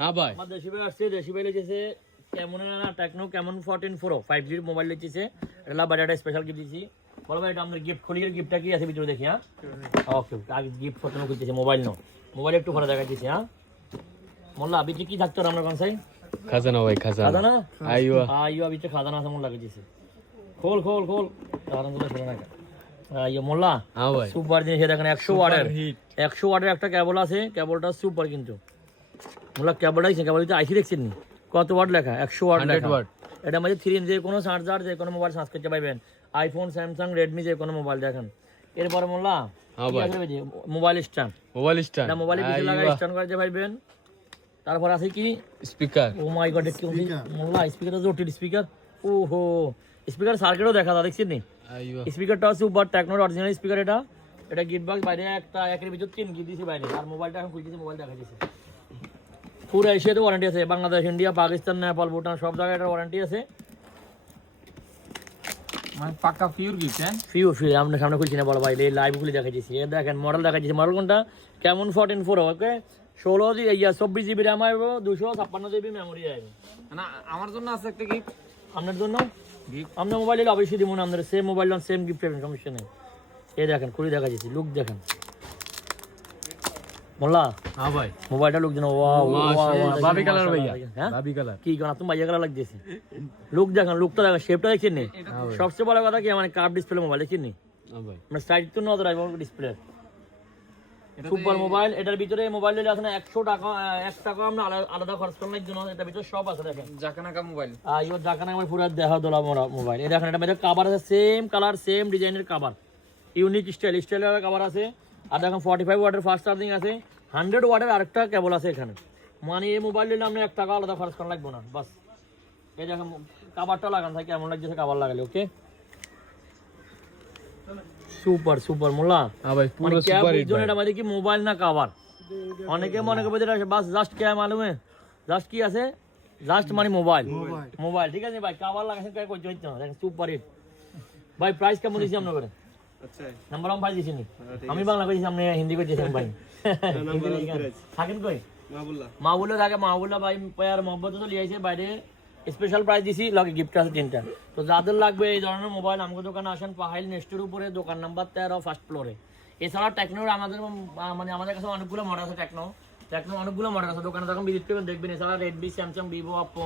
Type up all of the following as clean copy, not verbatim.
হ্যাঁ ভাই আমার দেশি ভাই আসছে, দেশি ভাই লিখেছে কেমন না টেকনো কেমন 14 Pro 5G মোবাইল লিখেছে, এটা বাজারে স্পেশাল গিফট দিয়েছি। বলো ভাই এটা আমাদের গিফট খুলিয়ে গিফটটা কি আছে ভিতরে দেখি। হ্যাঁ ওকে আগে গিফট ফটো খুলতেছে, মোবাইল নো মোবাইল একটু ঘরে দেখাচ্ছি। হ্যাঁ মোল্লা বিচে কি থাকতো আমরা কোন সাই খাজানা ভাই খাজানা আইওয়া আইওয়া বিচে খাজানা আছে মোল্লা দিয়েছে। খোল খোল খোল কারণ গুলো শুনে না আইও মোল্লা। হ্যাঁ ভাই সুপার জিনিস দেখেন 100 ওয়াটের 100 ওয়াটের একটা কেবল আছে, কেবলটা সুপার কিন্তু মোল্লা কেবলটা আছে, কেবলটা আইসি দেখছেন নি কত ওয়াট লেখা 100 ওয়াট 100 ওয়াট। এটা মধ্যে 3 যে কোনো চার্জার যে কোনো মোবাইল চার্জ করতে পারবেন, আইফোন স্যামসাং রেডমি যে কোনো মোবাইল দেখেন। এরপরে মোল্লা হ্যাঁ ভাই মোবাইল স্ট্যান্ড, মোবাইল স্ট্যান্ড এটা মোবাইলে পিছে লাগা স্ট্যান্ড করতে পারবেন। তারপর আছে কি স্পিকার ও মাই গড কি মোল্লা স্পিকারটা জটিল স্পিকার। ওহো স্পিকার সার্কিটও দেখা যায় দেখছেন নি, আইওয়া স্পিকারটা সুপার টেকনোর অরিজিনাল স্পিকার। এটা গিফট বক্স বাইরে একটা একের ভিতর 3 গিফট দিয়েছি বাইরে। আর মোবাইলটা এখন খুলতেছি, মোবাইল দেখা যাচ্ছে পুরো এশিয়াতে ওয়ারেন্টি আছে, বাংলাদেশ ইন্ডিয়া পাকিস্তান নেপাল ভুটান সব জায়গায় এটার ওয়ারেন্টি আছে। মানে পাকা পিওর গিফট। হ্যাঁ ফিউ আমরা সামনে খুলছি না বলো ভাই, এই লাইভ খুলে দেখাচ্ছি। এ দেখেন মডেল দেখাচ্ছি, মডেল কোনটা কেমন 14 Pro ওকে 24 GB র্যাম আসবে, 256 GB মেমোরি আসবে। না আমার জন্য আছে একটা গিফট। আপনার জন্য আপনার মোবাইলে অবশ্যই দিব না, আমাদের সেম মোবাইল সেম গিফট পাবেন, সমস্যা নেই। এই দেখেন খুলে দেখাচ্ছি, লুক দেখেন মোল্লা। হ্যাঁ ভাই মোবাইলটা লুক দেন, ওয়াও বাবি কালার ভাইয়া হ্যাঁ বাবি কালার কি কোন তুমি ভাইয়া কালার লাগতেছে। লুক দেখেন, লুকটা দেখেন, শেপটা দেখছেন নি, সবচেয়ে বড় কথা কি মানে কার্ভ ডিসপ্লে মোবাইল দেখছেন নি, হ্যাঁ ভাই মানে সাইড তো নজর আসবে ডিসপ্লে সুপার মোবাইল। এটার ভিতরে মোবাইল নিলে আছে না 100 টাকা 1 টাকা আমরা আলাদা খরচ করার জন্য, এটার ভিতরে সব আছে দেখেন। জাকানাকা মোবাইল ইও জাকানা আমার পুরো দেখা দোলা মোবাইল। এই দেখেন এটা মধ্যে কভার আছে, সেম কালার সেম ডিজাইনের কভার, ইউনিক স্টাইলের কভার আছে। আর দেখেন 45 ওয়াটের ফাস্ট চার্জিং আছে, 100 ওয়াটের আরেকটা কেবল আছে এখানে। মানে এই মোবাইল নিলে আমরা 1 টাকা আলাদা খরচ করা লাগবে না, বাস। এই দেখেন কভারটা লাগান থাকে কেমন লাগছে কভার লাগালে। ওকে সুপার সুপার মোল্লা। হ্যাঁ ভাই মানে পুরো क्या সুপার হিট বুঝছেন এটা মানে কি মোবাইল না কভার। অনেকে মনে করবে যেটা বাস জাস্ট क्या मालूम है জাস্ট কি আছে জাস্ট মানে মোবাইল মোবাইল ঠিক আছে ভাই, কভার লাগাছেন কাই কই জইতো না দেখেন সুপার হিট ভাই। প্রাইস কেমন দিছি আমরা করে আচ্ছা নাম্বার আমি ভাই দিছি নি, আমি বাংলা কইছি আপনি হিন্দি কইছেন ভাই। থাকেন কই মা বললো থাকে, মা বললো ভাই প্যার মোহব্বত তো লিয়ে আইছে বাইরে, স্পেশাল প্রাইস দিছি লগে গিফট আছে 3টা। তো যাদের লাগবে এই ধরনের মোবাইল আমাদের দোকানে আসেন, পাহাইল নেস্টের উপরে দোকান নাম্বার 13 ফার্স্ট ফ্লোরে। এছাড়া টেকনোর আমাদের মানে আমাদের কাছে অনেকগুলো মডেল আছে, টেকনো অনেকগুলো মডেল আছে, দোকানে যখন ভিজিট করবেন দেখবেন। এছাড়া রেডমি স্যামসাং ভিভো অপো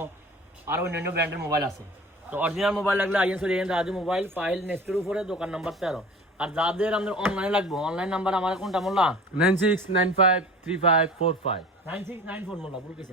আর অন্যান্য ব্র্যান্ডের মোবাইল আছে। তো অরিজিনাল মোবাইল লাগলে আইএন সরিয়েন রাজু মোবাইল পাহাইল নেস্টের উপরে দোকান নাম্বার 13। আর যাদের আমাদের অনলাইনে লাগবে অনলাইন নাম্বার আমার কোনটা মোল্লা 96953545 9694 মোল্লা ভুল